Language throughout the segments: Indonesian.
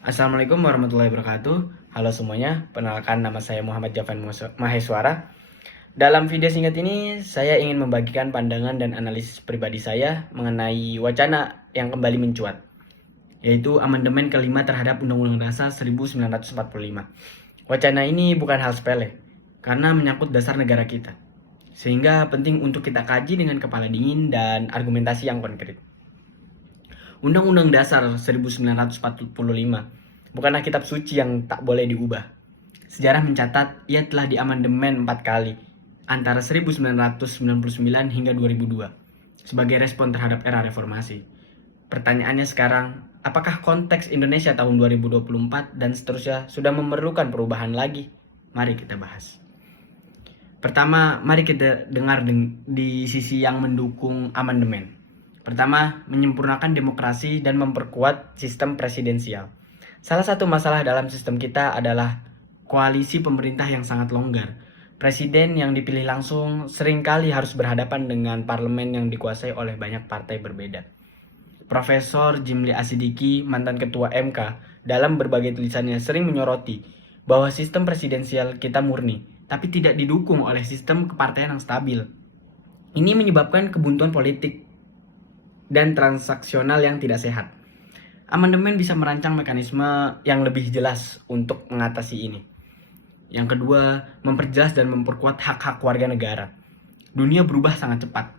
Assalamualaikum warahmatullahi wabarakatuh. Halo semuanya, perkenalkan nama saya Muhammad Javan Maheswara. Dalam video singkat ini, saya ingin membagikan pandangan dan analisis pribadi saya mengenai wacana yang kembali mencuat, yaitu amandemen kelima terhadap Undang-Undang Dasar 1945. Wacana ini bukan hal sepele, karena menyangkut dasar negara kita, sehingga penting untuk kita kaji dengan kepala dingin dan argumentasi yang konkret. Undang-Undang Dasar 1945 bukanlah kitab suci yang tak boleh diubah. Sejarah mencatat ia telah diamandemen 4 kali, antara 1999 hingga 2002, sebagai respon terhadap era reformasi. Pertanyaannya sekarang, apakah konteks Indonesia tahun 2024 dan seterusnya sudah memerlukan perubahan lagi? Mari kita bahas. Pertama, mari kita dengar di sisi yang mendukung amandemen. Pertama, menyempurnakan demokrasi dan memperkuat sistem presidensial. Salah satu masalah dalam sistem kita adalah koalisi pemerintah yang sangat longgar. Presiden yang dipilih langsung seringkali harus berhadapan dengan parlemen yang dikuasai oleh banyak partai berbeda. Profesor Jimli Asidiki, mantan ketua MK, dalam berbagai tulisannya sering menyoroti bahwa sistem presidensial kita murni, tapi tidak didukung oleh sistem kepartaian yang stabil. Ini menyebabkan kebuntuan politik dan transaksional yang tidak sehat. Amandemen bisa merancang mekanisme yang lebih jelas untuk mengatasi ini. Yang kedua, memperjelas dan memperkuat hak-hak warga negara. Dunia berubah sangat cepat.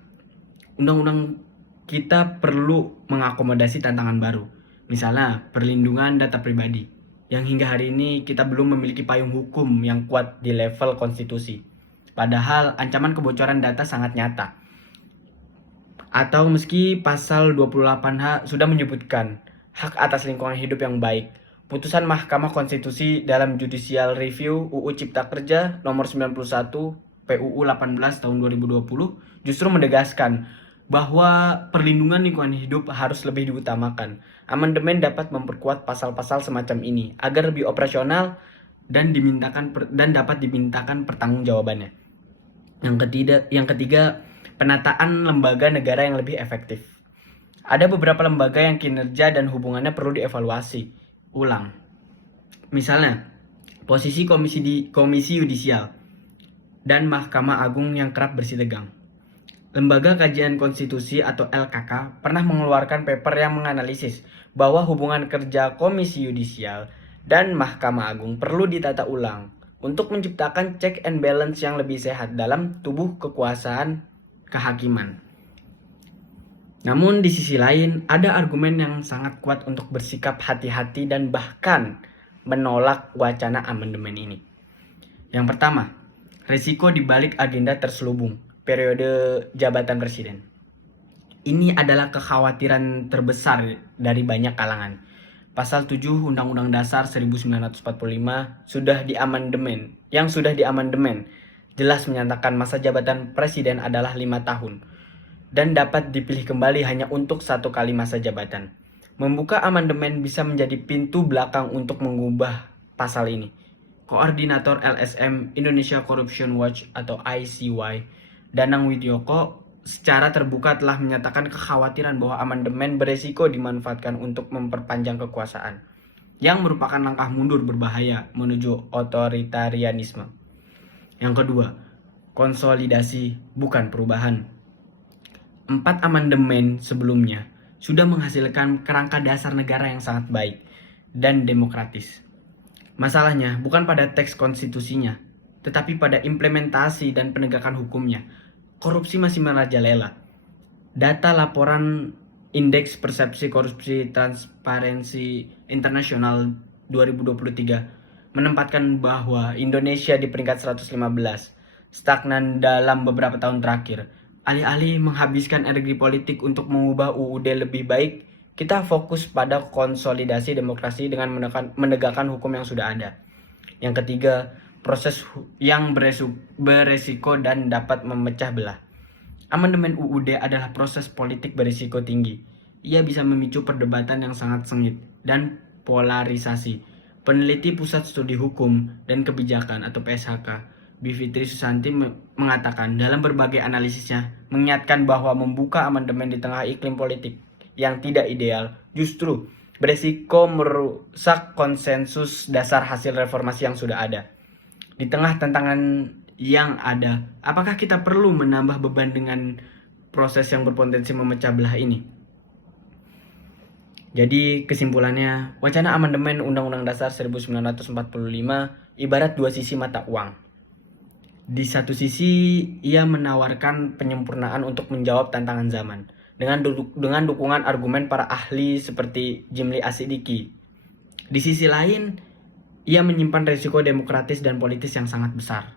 Undang-undang kita perlu mengakomodasi tantangan baru. Misalnya, perlindungan data pribadi, yang hingga hari ini kita belum memiliki payung hukum yang kuat di level konstitusi. Padahal ancaman kebocoran data sangat nyata. Atau meski pasal 28H sudah menyebutkan hak atas lingkungan hidup yang baik, putusan Mahkamah Konstitusi dalam Judicial Review UU Cipta Kerja nomor 91 PUU 18 tahun 2020 justru menegaskan bahwa perlindungan lingkungan hidup harus lebih diutamakan. Amandemen dapat memperkuat pasal-pasal semacam ini agar lebih operasional dan dapat dimintakan pertanggungjawabannya. Yang ketiga, penataan lembaga negara yang lebih efektif. Ada beberapa lembaga yang kinerja dan hubungannya perlu dievaluasi ulang. Misalnya, posisi Komisi Yudisial dan Mahkamah Agung yang kerap bersitegang. Lembaga Kajian Konstitusi atau LKK pernah mengeluarkan paper yang menganalisis bahwa hubungan kerja Komisi Yudisial dan Mahkamah Agung perlu ditata ulang untuk menciptakan check and balance yang lebih sehat dalam tubuh kekuasaan kehakiman. Namun di sisi lain ada argumen yang sangat kuat untuk bersikap hati-hati dan bahkan menolak wacana amandemen ini. Yang pertama, risiko dibalik agenda terselubung, periode jabatan presiden. Ini adalah kekhawatiran terbesar dari banyak kalangan. Pasal 7 Undang-Undang Dasar 1945 sudah diamandemen jelas menyatakan masa jabatan presiden adalah 5 tahun dan dapat dipilih kembali hanya untuk 1 kali masa jabatan. Membuka amandemen bisa menjadi pintu belakang untuk mengubah pasal ini. Koordinator LSM Indonesia Corruption Watch atau ICY, Danang Widyoko, secara terbuka telah menyatakan kekhawatiran bahwa amandemen beresiko dimanfaatkan untuk memperpanjang kekuasaan, yang merupakan langkah mundur berbahaya menuju otoritarianisme. Yang kedua, konsolidasi bukan perubahan. 4 amandemen sebelumnya sudah menghasilkan kerangka dasar negara yang sangat baik dan demokratis. Masalahnya bukan pada teks konstitusinya, tetapi pada implementasi dan penegakan hukumnya. Korupsi masih merajalela. Data laporan Indeks Persepsi Korupsi Transparency International 2023 menempatkan bahwa Indonesia di peringkat 115, stagnan dalam beberapa tahun terakhir. Alih-alih menghabiskan energi politik untuk mengubah UUD lebih baik, kita fokus pada konsolidasi demokrasi dengan menegakkan hukum yang sudah ada. Yang ketiga, proses yang beresiko dan dapat memecah belah. Amandemen UUD adalah proses politik berisiko tinggi. Ia bisa memicu perdebatan yang sangat sengit dan polarisasi. Peneliti Pusat Studi Hukum dan Kebijakan atau PSHK, Bivitri Susanti mengatakan dalam berbagai analisisnya mengingatkan bahwa membuka amandemen di tengah iklim politik yang tidak ideal justru beresiko merusak konsensus dasar hasil reformasi yang sudah ada. Di tengah tantangan yang ada, apakah kita perlu menambah beban dengan proses yang berpotensi memecah belah ini? Jadi kesimpulannya, wacana amandemen Undang-Undang Dasar 1945 ibarat dua sisi mata uang. Di satu sisi, ia menawarkan penyempurnaan untuk menjawab tantangan zaman dengan dukungan argumen para ahli seperti Jimli Asidiki. Di sisi lain, ia menyimpan risiko demokratis dan politis yang sangat besar,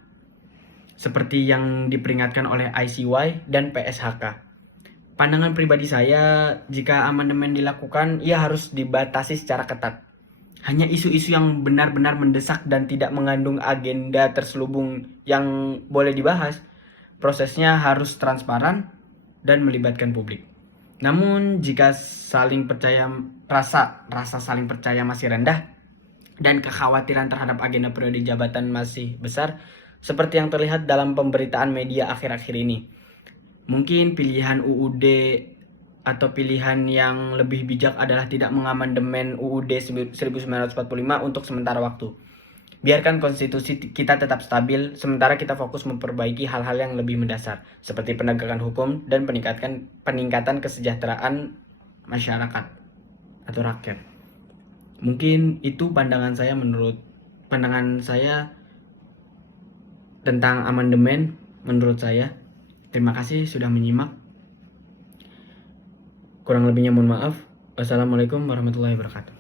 seperti yang diperingatkan oleh ICY dan PSHK. Pandangan pribadi saya, jika amandemen dilakukan, ia harus dibatasi secara ketat. Hanya isu-isu yang benar-benar mendesak dan tidak mengandung agenda terselubung yang boleh dibahas. Prosesnya harus transparan dan melibatkan publik. Namun jika rasa saling percaya masih rendah dan kekhawatiran terhadap agenda periode jabatan masih besar, seperti yang terlihat dalam pemberitaan media akhir-akhir ini, mungkin pilihan UUD atau pilihan yang lebih bijak adalah tidak mengamandemen UUD 1945 untuk sementara waktu. Biarkan konstitusi kita tetap stabil, sementara kita fokus memperbaiki hal-hal yang lebih mendasar, seperti penegakan hukum dan peningkatan kesejahteraan masyarakat atau rakyat. Mungkin itu pandangan saya tentang amandemen menurut saya. Terima kasih sudah menyimak. Kurang lebihnya mohon maaf. Wassalamualaikum warahmatullahi wabarakatuh.